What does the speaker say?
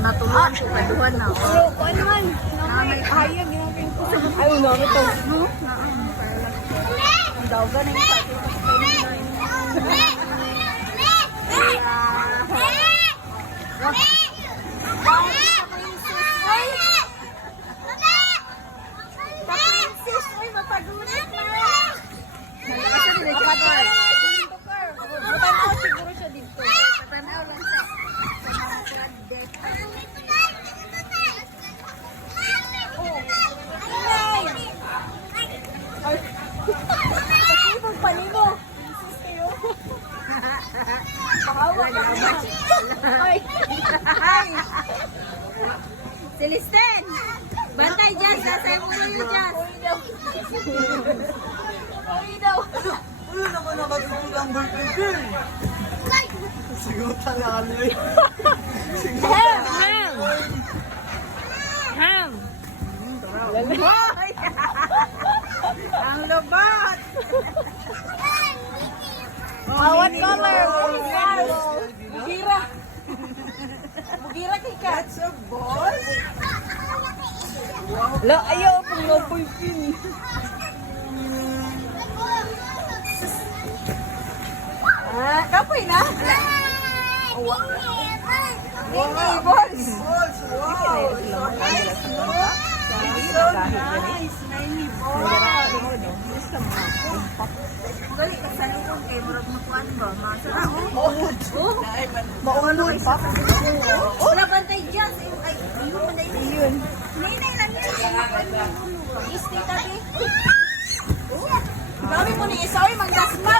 natulungan ko kaduhan na. Pero kung ano man, may hayag ginagin ko. Ay, wala ko to. No? Ang dawagan na yung sa akin. Siguro siya dito. Panimo. Celestine! Bantay, Jazz! Nasay mo na yung Jazz! Uy daw. Uy, naman nakatulog ang birthday girl. Sigutan na alay. Ham! Ang labat! What color? Bugira. Bugira kay Kat. That's a ball? La, ayaw pang napoy pin. Kapoy na? Hindi, boys. Balls, wow. So nice. Many balls. Gali, kasalikon kay Murag Makuan ba? Masarap. Maulod pa. Wala bantay Jazz! Ay, ayun man na yun. May lang yun. Pag-istay tabi. Dami mo ni isa, oy, magdasma.